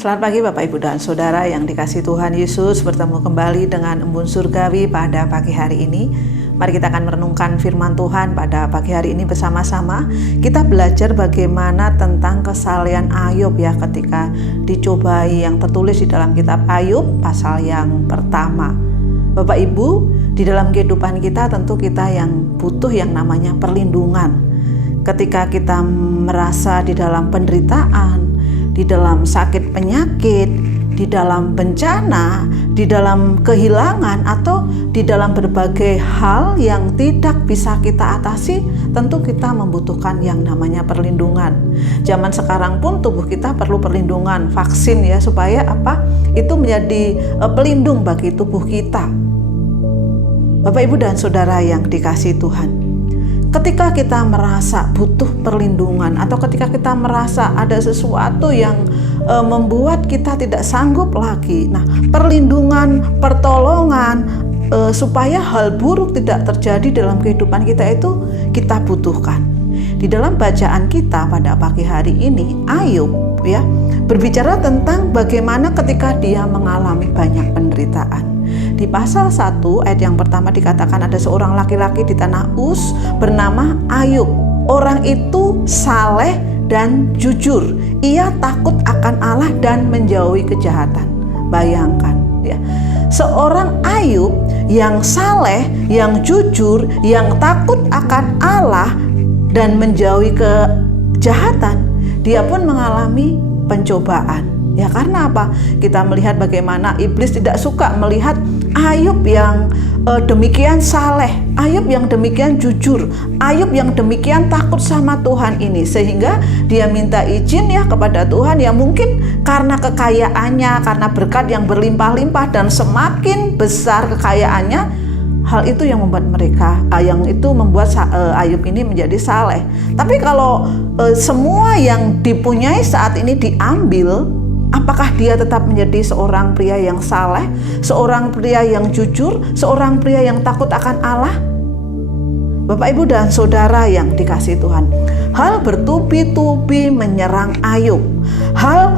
Selamat pagi Bapak Ibu dan Saudara yang dikasihi Tuhan Yesus, bertemu kembali dengan Embun Surgawi pada pagi hari ini. Mari kita akan merenungkan firman Tuhan pada pagi hari ini bersama-sama. Kita belajar bagaimana tentang kesalehan Ayub ya ketika dicobai, yang tertulis di dalam kitab Ayub pasal yang pertama. Bapak Ibu, di dalam kehidupan kita tentu kita yang butuh yang namanya perlindungan. Ketika kita merasa di dalam penderitaan, di dalam sakit penyakit, di dalam bencana, di dalam kehilangan, atau di dalam berbagai hal yang tidak bisa kita atasi, tentu kita membutuhkan yang namanya perlindungan. Zaman sekarang pun tubuh kita perlu perlindungan, vaksin ya, supaya itu menjadi pelindung bagi tubuh kita. Bapak Ibu dan Saudara yang dikasihi Tuhan, ketika kita merasa butuh perlindungan atau ketika kita merasa ada sesuatu yang membuat kita tidak sanggup lagi, nah perlindungan, pertolongan supaya hal buruk tidak terjadi dalam kehidupan kita itu kita butuhkan. Di dalam bacaan kita pada pagi hari ini, Ayub ya berbicara tentang bagaimana ketika dia mengalami banyak penderitaan. Di pasal 1 ayat yang pertama dikatakan ada seorang laki-laki di tanah Uz bernama Ayub. Orang itu saleh dan jujur. Ia takut akan Allah dan menjauhi kejahatan. Bayangkan ya. Seorang Ayub yang saleh, yang jujur, yang takut akan Allah dan menjauhi kejahatan, dia pun mengalami pencobaan. Ya karena apa? Kita melihat bagaimana iblis tidak suka melihat Ayub yang demikian saleh, Ayub yang demikian jujur, Ayub yang demikian takut sama Tuhan ini, sehingga dia minta izin ya kepada Tuhan, ya mungkin karena kekayaannya, karena berkat yang berlimpah-limpah dan semakin besar kekayaannya, hal itu yang membuat membuat Ayub ini menjadi saleh. Tapi kalau semua yang dipunyai saat ini diambil, apakah dia tetap menjadi seorang pria yang saleh, seorang pria yang jujur, seorang pria yang takut akan Allah? Bapak Ibu dan Saudara yang dikasihi Tuhan, hal bertubi-tubi menyerang Ayub. Hal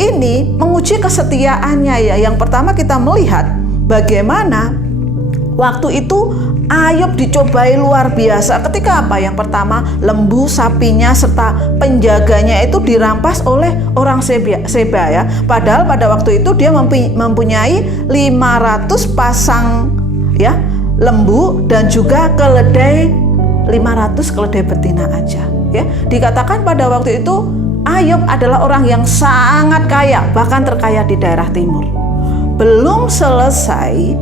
ini menguji kesetiaannya ya. Yang pertama kita melihat bagaimana waktu itu Ayub dicobai luar biasa. Ketika Yang pertama, lembu sapinya serta penjaganya itu dirampas oleh orang Seba ya. Padahal pada waktu itu dia mempunyai 500 pasang ya lembu dan juga keledai, 500 keledai betina aja ya. Dikatakan pada waktu itu Ayub adalah orang yang sangat kaya, bahkan terkaya di daerah timur. Belum selesai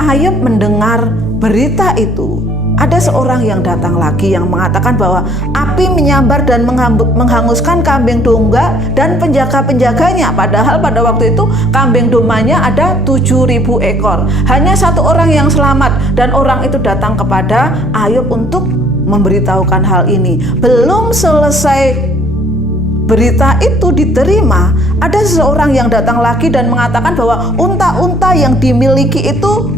Ayub mendengar berita itu, ada seorang yang datang lagi yang mengatakan bahwa api menyambar dan menghanguskan kambing domba dan penjaga-penjaganya. Padahal pada waktu itu kambing dombanya ada 7.000 ekor. Hanya satu orang yang selamat, dan orang itu datang kepada Ayub untuk memberitahukan hal ini. Belum selesai berita itu diterima, ada seseorang yang datang lagi dan mengatakan bahwa unta-unta yang dimiliki itu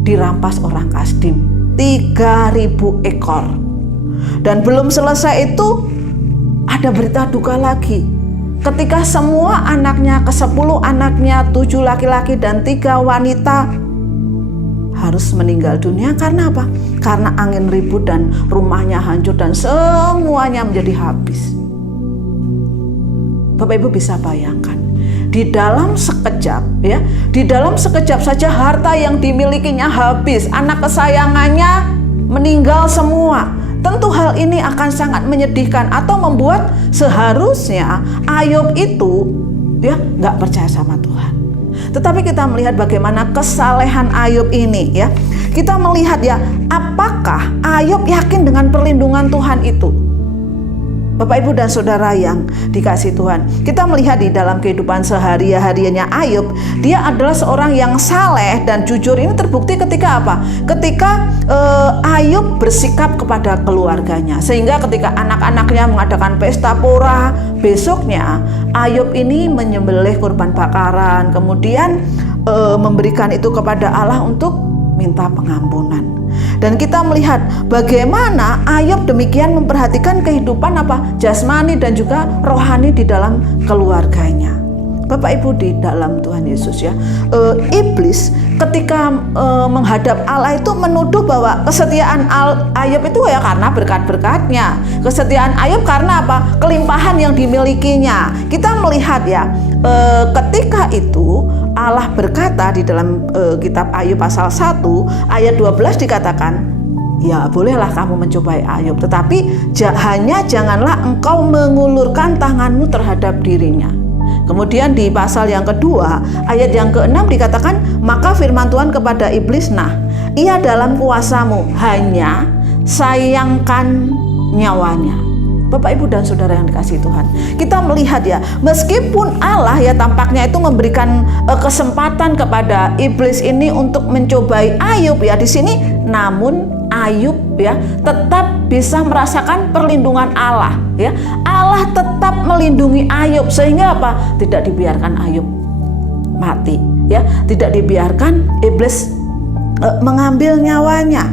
dirampas orang Kasdim, 3.000 ekor. Dan belum selesai itu ada berita duka lagi. Ketika semua anaknya, ke-10 anaknya, 7 laki-laki dan 3 wanita harus meninggal dunia. Karena apa? Karena angin ribut dan rumahnya hancur dan semuanya menjadi habis. Bapak Ibu bisa bayangkan, di dalam sekejap ya, di dalam sekejap saja harta yang dimilikinya habis, anak kesayangannya meninggal semua. Tentu hal ini akan sangat menyedihkan atau membuat seharusnya Ayub itu ya nggak percaya sama Tuhan. Tetapi kita melihat bagaimana kesalehan Ayub ini ya. Kita melihat ya, apakah Ayub yakin dengan perlindungan Tuhan itu? Bapak Ibu dan Saudara yang dikasihi Tuhan, kita melihat di dalam kehidupan sehari-harinya Ayub, dia adalah seorang yang saleh dan jujur. Ini terbukti ketika Ketika Ayub bersikap kepada keluarganya, sehingga ketika anak-anaknya mengadakan pesta pora, besoknya Ayub ini menyembelih kurban bakaran, kemudian memberikan itu kepada Allah untuk minta pengampunan. Dan kita melihat bagaimana Ayub demikian memperhatikan kehidupan jasmani dan juga rohani di dalam keluarganya. Bapak Ibu di dalam Tuhan Yesus ya, iblis ketika menghadap Allah itu menuduh bahwa kesetiaan Ayub itu ya karena berkat-berkatnya. Kesetiaan Ayub karena apa? Kelimpahan yang dimilikinya. Kita melihat ya, ketika itu Allah berkata di dalam kitab Ayub pasal 1 ayat 12 dikatakan, ya bolehlah kamu mencobai Ayub, tetapi janganlah engkau mengulurkan tanganmu terhadap dirinya. Kemudian di pasal yang kedua ayat yang ke-6 dikatakan, maka firman Tuhan kepada iblis, nah ia dalam kuasamu, hanya sayangkan nyawanya. Bapak Ibu dan Saudara yang dikasihi Tuhan, kita melihat ya, meskipun Allah ya tampaknya itu memberikan kesempatan kepada iblis ini untuk mencobai Ayub ya di sini, namun Ayub ya tetap bisa merasakan perlindungan Allah ya. Allah tetap melindungi Ayub sehingga apa? Tidak dibiarkan Ayub mati ya, tidak dibiarkan iblis mengambil nyawanya.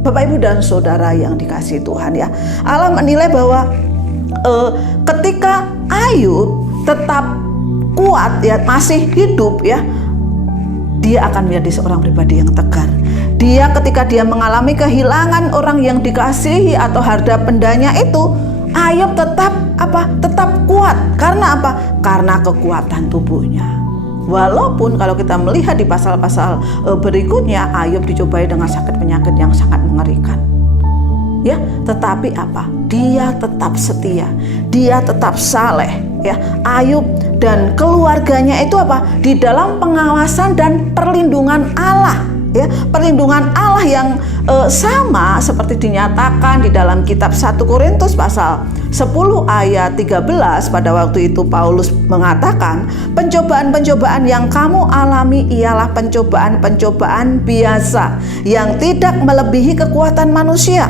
Bapak Ibu dan Saudara yang dikasihi Tuhan ya, Allah menilai bahwa ketika Ayub tetap kuat ya, masih hidup ya, dia akan menjadi seorang pribadi yang tegar. Dia ketika dia mengalami kehilangan orang yang dikasihi atau harta bendanya itu, Ayub tetap kuat. Karena apa? Karena kekuatan tubuhnya. Walaupun kalau kita melihat di pasal-pasal berikutnya, Ayub dicobai dengan sakit penyakit yang sangat mengerikan. Ya, tetapi apa? Dia tetap setia, dia tetap saleh. Ya, Ayub dan keluarganya itu apa? Di dalam pengawasan dan perlindungan Allah. Ya, perlindungan Allah yang sama seperti dinyatakan di dalam kitab 1 Korintus pasal 10 ayat 13. Pada waktu itu Paulus mengatakan, pencobaan-pencobaan yang kamu alami ialah pencobaan-pencobaan biasa yang tidak melebihi kekuatan manusia.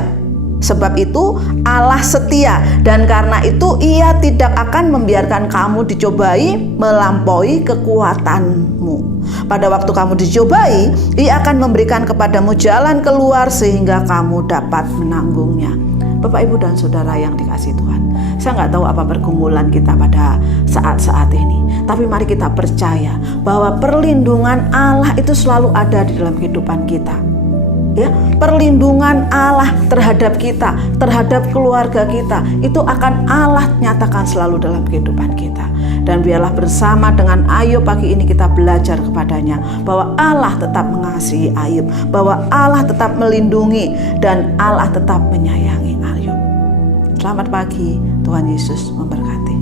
Sebab itu Allah setia, dan karena itu Ia tidak akan membiarkan kamu dicobai melampaui kekuatanmu. Pada waktu kamu dicobai, Ia akan memberikan kepadamu jalan keluar sehingga kamu dapat menanggungnya. Bapak Ibu dan Saudara yang dikasihi Tuhan, saya nggak tahu apa pergumulan kita pada saat-saat ini, tapi mari kita percaya bahwa perlindungan Allah itu selalu ada di dalam kehidupan kita. Ya, perlindungan Allah terhadap kita, terhadap keluarga kita, itu akan Allah nyatakan selalu dalam kehidupan kita. Dan biarlah bersama dengan Ayub pagi ini kita belajar kepadanya bahwa Allah tetap mengasihi Ayub, bahwa Allah tetap melindungi, dan Allah tetap menyayangi Ayub. Selamat pagi, Tuhan Yesus memberkati.